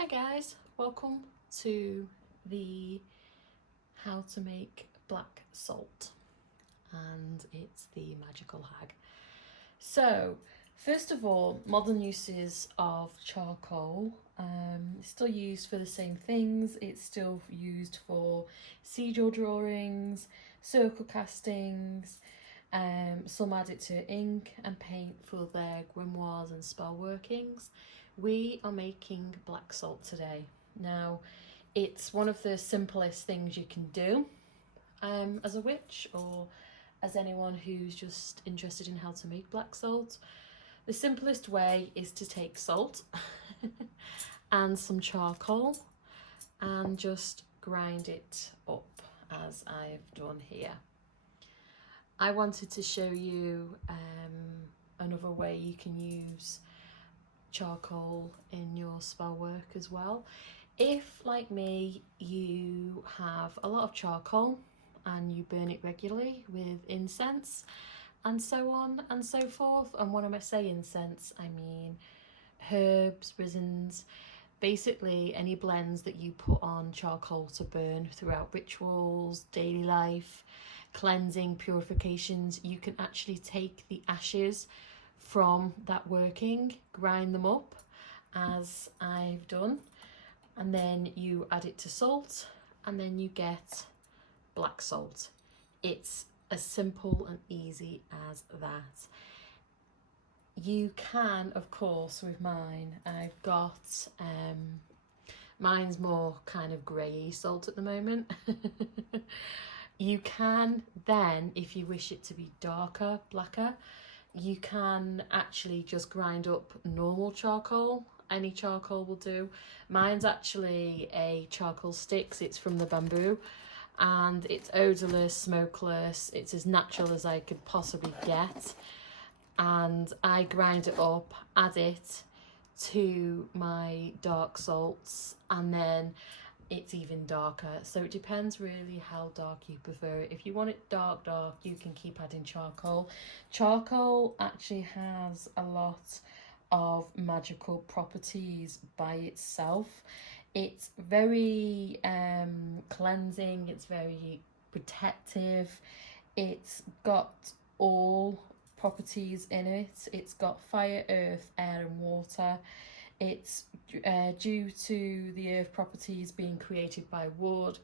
Hi guys, welcome to the how to make black salt, and it's the magical hag. So first of all, modern uses of charcoal, it's still used for the same things. It's still used for sigil drawings, circle castings. Some add it to ink and paint for their grimoires and spell workings. We are making black salt today. Now, it's one of the simplest things you can do as a witch or as anyone who's just interested in how to make black salt. The simplest way is to take salt and some charcoal and just grind it up as I've done here. I wanted to show you another way you can use charcoal in your spell work as well. If, like me, you have a lot of charcoal and you burn it regularly with incense and so on and so forth, and when I say incense, I mean herbs, resins, basically any blends that you put on charcoal to burn throughout rituals, daily life, cleansing, purifications, you can actually take the ashes from that working, grind them up as I've done, and then you add it to salt and then you get black salt. It's as simple and easy as that. You can, of course, with mine, I've got mine's more kind of grey salt at the moment. You can then, if you wish it to be darker, blacker, you can actually just grind up normal charcoal. Any charcoal will do. Mine's actually a charcoal sticks. It's from the bamboo and it's odorless, smokeless. It's as natural as I could possibly get. And I grind it up, add it to my dark salts, and then it's even darker. So it depends really how dark you prefer it. If you want it dark, you can keep adding charcoal. Charcoal actually has a lot of magical properties by itself. It's very cleansing, it's very protective, it's got all properties in it. It's got fire, earth, air and water. It's due to the earth properties being created by wood,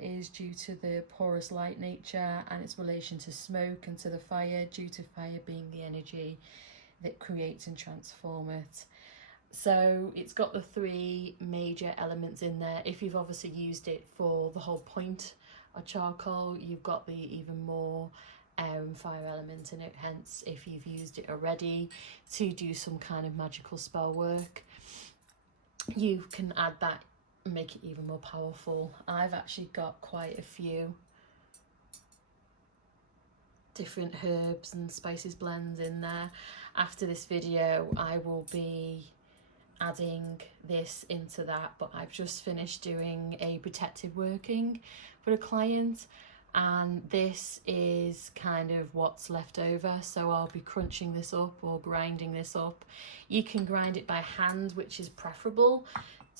is due to the porous light nature and its relation to smoke, and to the fire due to fire being the energy that creates and transforms it. So it's got the three major elements in there. If you've obviously used it for the whole point of charcoal, you've got the even more air and fire element in it. Hence, if you've used it already to do some kind of magical spell work, you can add that and make it even more powerful. I've actually got quite a few different herbs and spices blends in there. After this video, I will be adding this into that, but I've just finished doing a protective working for a client, and this is kind of what's left over, so I'll be crunching this up or grinding this up. You can grind it by hand, which is preferable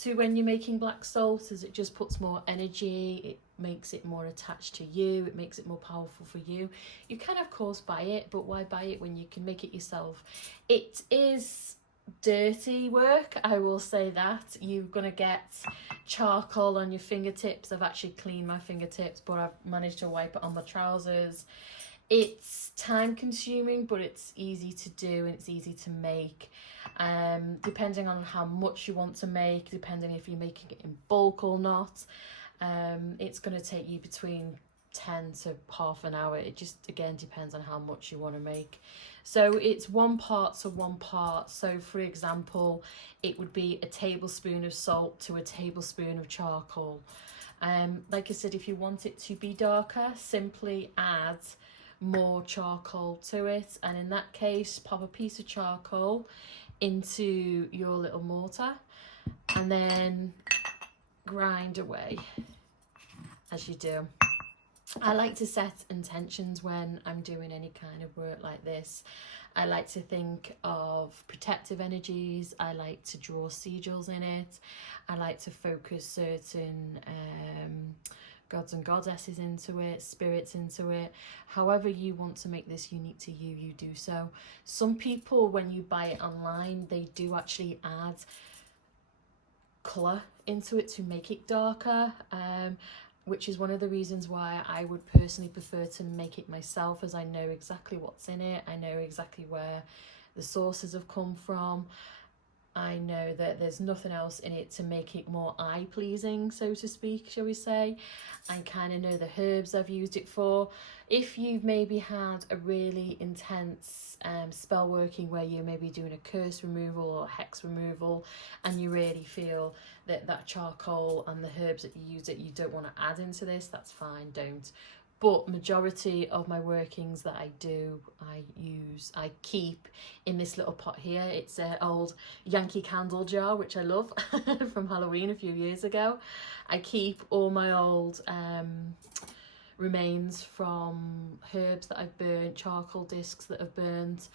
to when you're making black salt, as it just puts more energy, it makes it more attached to you, it makes it more powerful for you. You can of course buy it, but why buy it when you can make it yourself? It is dirty work, I will say that. You're gonna get charcoal on your fingertips. I've actually cleaned my fingertips, but I've managed to wipe it on my trousers. It's time consuming, but it's easy to do and it's easy to make. Depending on how much you want to make, depending if you're making it in bulk or not, it's going to take you between 10 to half an hour. It just again depends on how much you want to make. So it's 1 part to 1 part. So for example, it would be a tablespoon of salt to a tablespoon of charcoal. Like I said, if you want it to be darker, simply add more charcoal to it, and in that case pop a piece of charcoal into your little mortar and then grind away as you do. I like to set intentions when I'm doing any kind of work like this. I like to think of protective energies. I like to draw sigils in it. I like to focus certain gods and goddesses into it, spirits into it. However you want to make this unique to you, you do so. Some people, when you buy it online, they do actually add colour into it to make it darker, which is one of the reasons why I would personally prefer to make it myself, as I know exactly what's in it. I know exactly where the sources have come from. I know that there's nothing else in it to make it more eye-pleasing, so to speak, shall we say. I kind of know the herbs I've used it for. If you've maybe had a really intense spell working where you're maybe doing a curse removal or hex removal, and you really feel that that charcoal and the herbs that you use that you don't want to add into this, that's fine, don't. But majority of my workings that I do, I keep in this little pot here. It's an old Yankee Candle jar, which I love, from Halloween a few years ago. I keep all my old remains from herbs that I've burnt, charcoal discs that I've burnt.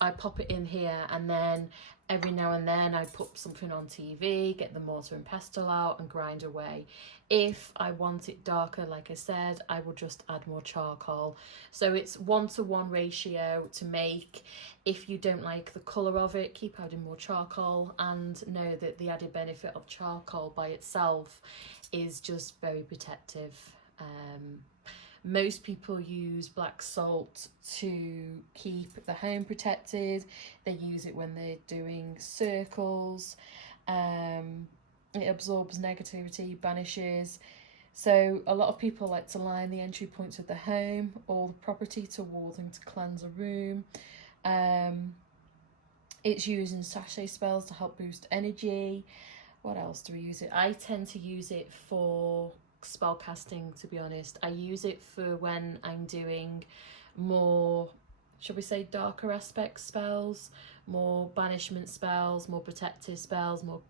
I pop it in here, and then every now and then I put something on TV, get the mortar and pestle out and grind away. If I want it darker, like I said, I will just add more charcoal. So it's 1-to-1 ratio to make. If you don't like the colour of it, keep adding more charcoal, and know that the added benefit of charcoal by itself is just very protective. Most people use black salt to keep the home protected. They use it when they're doing circles. It absorbs negativity, banishes. So a lot of people like to line the entry points of the home or the property to ward and to cleanse a room. It's used in sachet spells to help boost energy. What else do we use it? I tend to use it for spell casting, to be honest. I use it for when I'm doing more, shall we say, darker aspect spells, more banishment spells, more protective spells, more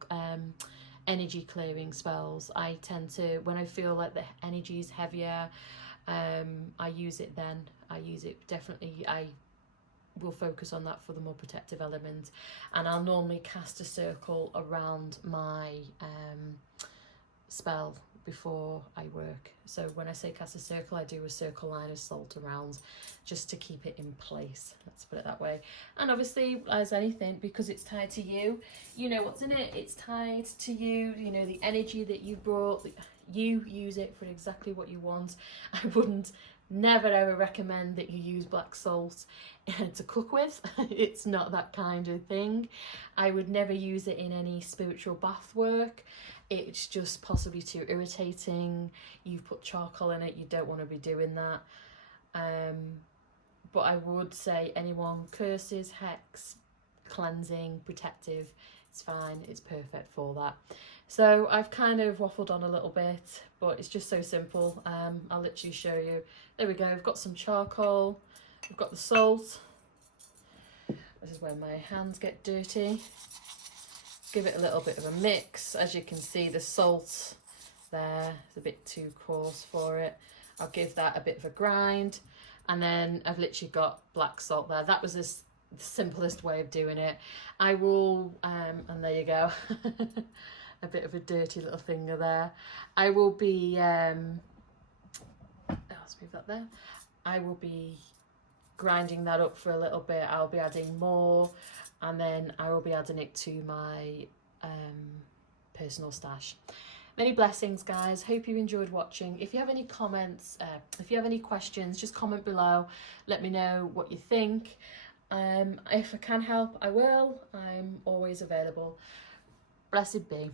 energy clearing spells. I tend to, when I feel like the energy is heavier, I use it then. I use it definitely. I will focus on that for the more protective element, and I'll normally cast a circle around my spell before I work. So when I say cast a circle, I do a circle line of salt around, just to keep it in place, let's put it that way. And obviously, as anything, because it's tied to you, you know what's in it, it's tied to you, you know the energy that you brought, you use it for exactly what you want. I wouldn't never ever recommend that you use black salt to cook with. It's not that kind of thing. I would never use it in any spiritual bath work. It's just possibly too irritating. You've put charcoal in it, you don't want to be doing that. But I would say anyone curses, hex, cleansing, protective, it's fine, it's perfect for that. So I've kind of waffled on a little bit, but it's just so simple. I'll literally show you. There we go, I've got some charcoal, I've got the salt. This is where my hands get dirty. Give it a little bit of a mix. As you can see, the salt there is a bit too coarse for it. I'll give that a bit of a grind, and then I've literally got black salt there. That was the simplest way of doing it. I will, and there you go, a bit of a dirty little finger there. I will be, let's move that there. I will be grinding that up for a little bit. I'll be adding more, and then I will be adding it to my personal stash. Many blessings, guys. Hope you enjoyed watching. If you have any comments, if you have any questions, just comment below. Let me know what you think. If I can help, I will. I'm always available. Blessed be.